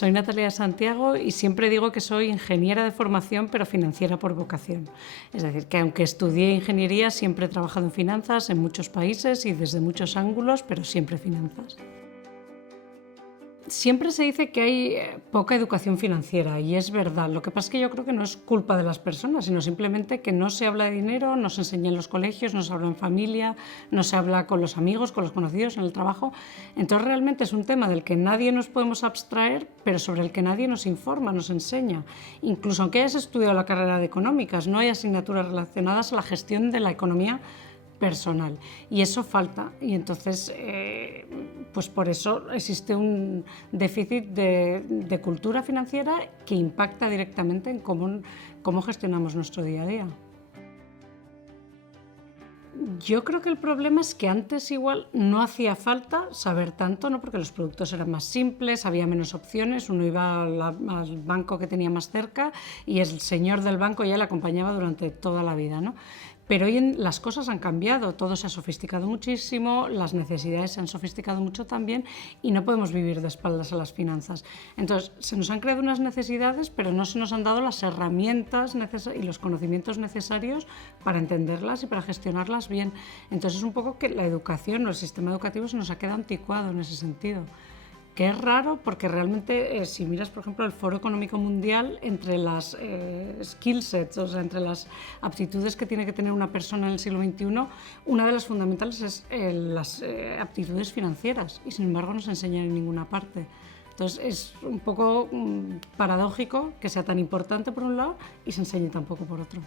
Soy Natalia Santiago y siempre digo que soy ingeniera de formación, pero financiera por vocación. Es decir, que aunque estudié ingeniería, siempre he trabajado en finanzas en muchos países y desde muchos ángulos, pero siempre finanzas. Siempre se dice que hay poca educación financiera y es verdad. Lo que pasa es que yo creo que no es culpa de las personas, sino simplemente que no se habla de dinero, no se enseña en los colegios, no se habla en familia, no se habla con los amigos, con los conocidos, en el trabajo. Entonces realmente es un tema del que nadie nos podemos abstraer, pero sobre el que nadie nos informa, nos enseña. Incluso aunque hayas estudiado la carrera de económicas, no hay asignaturas relacionadas a la gestión de la economía personal y eso falta y entonces pues por eso existe un déficit de cultura financiera que impacta directamente en cómo gestionamos nuestro día a día. Yo creo que el problema es que antes igual no hacía falta saber tanto, ¿no? Porque los productos eran más simples, había menos opciones, uno iba al banco que tenía más cerca y el señor del banco ya le acompañaba durante toda la vida, ¿no? Pero hoy las cosas han cambiado, todo se ha sofisticado muchísimo, las necesidades se han sofisticado mucho también y no podemos vivir de espaldas a las finanzas. Entonces, se nos han creado unas necesidades, pero no se nos han dado las herramientas y los conocimientos necesarios para entenderlas y para gestionarlas bien. Entonces, es un poco que la educación o el sistema educativo se nos ha quedado anticuado en ese sentido. Que es raro porque realmente si miras por ejemplo el Foro Económico Mundial, entre las skill sets, o sea, entre las aptitudes que tiene que tener una persona en el siglo XXI, una de las fundamentales es las aptitudes financieras y sin embargo no se enseñan en ninguna parte. Entonces es un poco paradójico que sea tan importante por un lado y se enseñe tan poco por otro.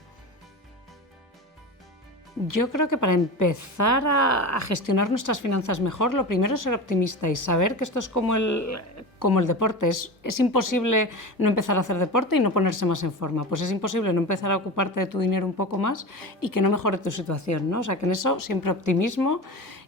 Yo creo que para empezar a gestionar nuestras finanzas mejor, lo primero es ser optimista y saber que esto es como el deporte. Es imposible no empezar a hacer deporte y no ponerse más en forma. Pues es imposible no empezar a ocuparte de tu dinero un poco más y que no mejore tu situación, ¿no? O sea, que en eso siempre optimismo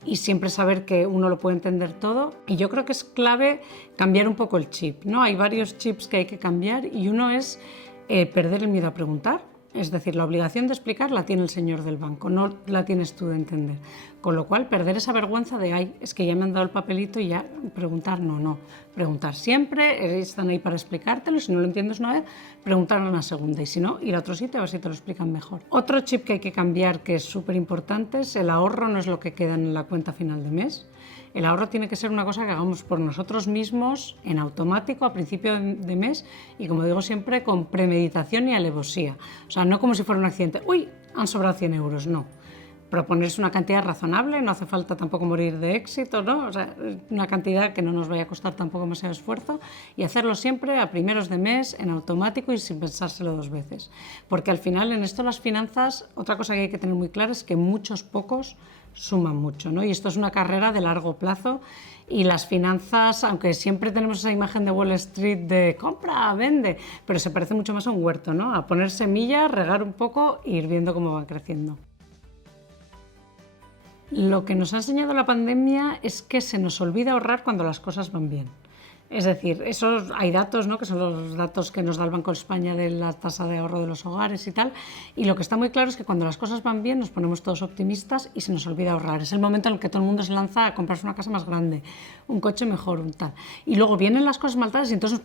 y siempre saber que uno lo puede entender todo. Y yo creo que es clave cambiar un poco el chip, ¿no? Hay varios chips que hay que cambiar y uno es perder el miedo a preguntar. Es decir, la obligación de explicar la tiene el señor del banco, no la tienes tú de entender. Con lo cual, perder esa vergüenza de, ay, es que ya me han dado el papelito y ya preguntar, no. Preguntar siempre, están ahí para explicártelo, si no lo entiendes una vez, preguntar una segunda y si no, ir a otro sitio a ver si te lo explican mejor. Otro chip que hay que cambiar, que es súper importante, es el ahorro no es lo que queda en la cuenta final de mes. El ahorro tiene que ser una cosa que hagamos por nosotros mismos, en automático, a principio de mes y, como digo siempre, con premeditación y alevosía. O sea, no como si fuera un accidente. ¡Uy! Han sobrado 100 euros. No. Proponerse una cantidad razonable, no hace falta tampoco morir de éxito, ¿no? O sea, una cantidad que no nos vaya a costar tampoco demasiado esfuerzo y hacerlo siempre a primeros de mes, en automático y sin pensárselo dos veces. Porque al final, en esto las finanzas, otra cosa que hay que tener muy clara es que muchos pocos suman mucho, ¿no? Y esto es una carrera de largo plazo y las finanzas, aunque siempre tenemos esa imagen de Wall Street de compra, vende, pero se parece mucho más a un huerto, ¿no? A poner semillas, regar un poco e ir viendo cómo van creciendo. Lo que nos ha enseñado la pandemia es que se nos olvida ahorrar cuando las cosas van bien. Es decir, hay datos, ¿no? Que son los datos que nos da el Banco de España de la tasa de ahorro de los hogares y tal, y lo que está muy claro es que cuando las cosas van bien nos ponemos todos optimistas y se nos olvida ahorrar. Es el momento en el que todo el mundo se lanza a comprarse una casa más grande, un coche mejor, un tal. Y luego vienen las cosas maldadas y entonces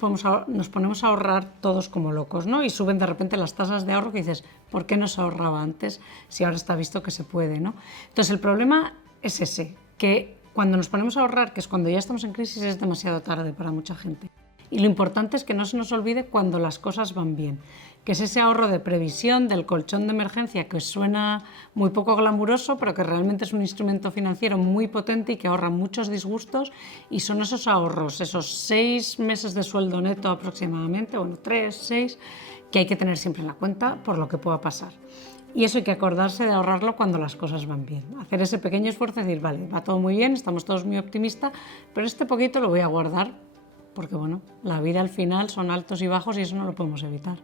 nos ponemos a ahorrar todos como locos, ¿no? Y suben de repente las tasas de ahorro que dices, ¿por qué no se ahorraba antes si ahora está visto que se puede, ¿no? Entonces el problema es ese, que cuando nos ponemos a ahorrar, que es cuando ya estamos en crisis, es demasiado tarde para mucha gente. Y lo importante es que no se nos olvide cuando las cosas van bien, que es ese ahorro de previsión, del colchón de emergencia, que suena muy poco glamuroso, pero que realmente es un instrumento financiero muy potente y que ahorra muchos disgustos, y son esos ahorros, esos 6 meses de sueldo neto aproximadamente, bueno, 3, 6, que hay que tener siempre en la cuenta por lo que pueda pasar. Y eso hay que acordarse de ahorrarlo cuando las cosas van bien. Hacer ese pequeño esfuerzo y decir, vale, va todo muy bien, estamos todos muy optimistas, pero este poquito lo voy a guardar porque, bueno, la vida al final son altos y bajos y eso no lo podemos evitar.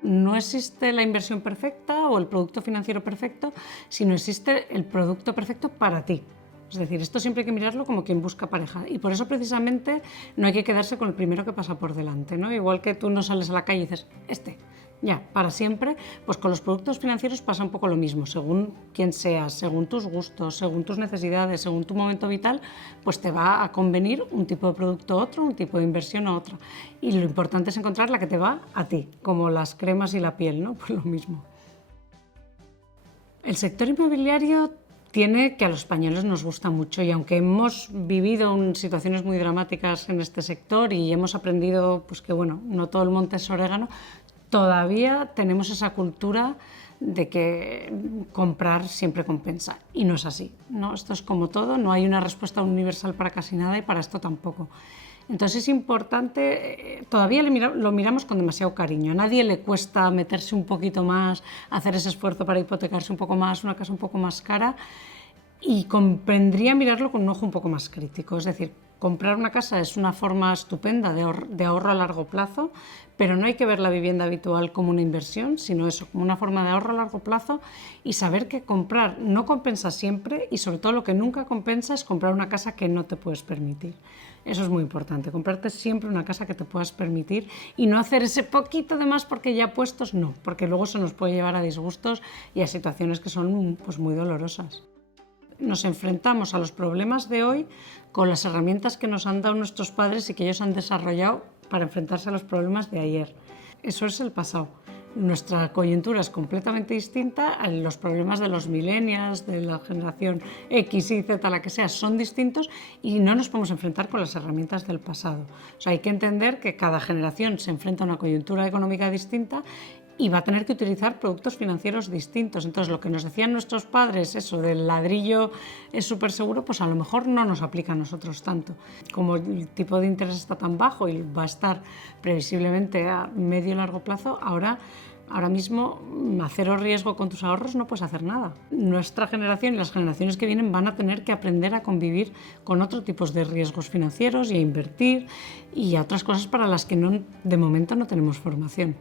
No existe la inversión perfecta o el producto financiero perfecto, sino existe el producto perfecto para ti. Es decir, esto siempre hay que mirarlo como quien busca pareja y por eso precisamente no hay que quedarse con el primero que pasa por delante, ¿no? Igual que tú no sales a la calle y dices, ya, para siempre, pues con los productos financieros pasa un poco lo mismo, según quién seas, según tus gustos, según tus necesidades, según tu momento vital, pues te va a convenir un tipo de producto u otro, un tipo de inversión a otra. Y lo importante es encontrar la que te va a ti, como las cremas y la piel, ¿no? Pues lo mismo. El sector inmobiliario tiene que a los españoles nos gusta mucho y aunque hemos vivido situaciones muy dramáticas en este sector y hemos aprendido pues que bueno, no todo el monte es orégano, todavía tenemos esa cultura de que comprar siempre compensa y no es así, ¿no? Esto es como todo, no hay una respuesta universal para casi nada y para esto tampoco. Entonces es importante, todavía lo miramos con demasiado cariño, a nadie le cuesta meterse un poquito más, hacer ese esfuerzo para hipotecarse un poco más, una casa un poco más cara, y convendría mirarlo con un ojo un poco más crítico, es decir, comprar una casa es una forma estupenda de ahorro a largo plazo, pero no hay que ver la vivienda habitual como una inversión, sino eso, como una forma de ahorro a largo plazo y saber que comprar no compensa siempre y sobre todo lo que nunca compensa es comprar una casa que no te puedes permitir. Eso es muy importante, comprarte siempre una casa que te puedas permitir y no hacer ese poquito de más porque ya puestos, no, porque luego se nos puede llevar a disgustos y a situaciones que son pues, muy dolorosas. Nos enfrentamos a los problemas de hoy con las herramientas que nos han dado nuestros padres y que ellos han desarrollado para enfrentarse a los problemas de ayer. Eso es el pasado. Nuestra coyuntura es completamente distinta, los problemas de los millennials, de la generación X, Y, Z, la que sea, son distintos y no nos podemos enfrentar con las herramientas del pasado. O sea, hay que entender que cada generación se enfrenta a una coyuntura económica distinta y va a tener que utilizar productos financieros distintos. Entonces, lo que nos decían nuestros padres, eso del ladrillo es súper seguro, pues a lo mejor no nos aplica a nosotros tanto. Como el tipo de interés está tan bajo y va a estar previsiblemente a medio y largo plazo, ahora mismo a cero riesgo con tus ahorros no puedes hacer nada. Nuestra generación y las generaciones que vienen van a tener que aprender a convivir con otros tipos de riesgos financieros y a invertir y a otras cosas para las que de momento no tenemos formación.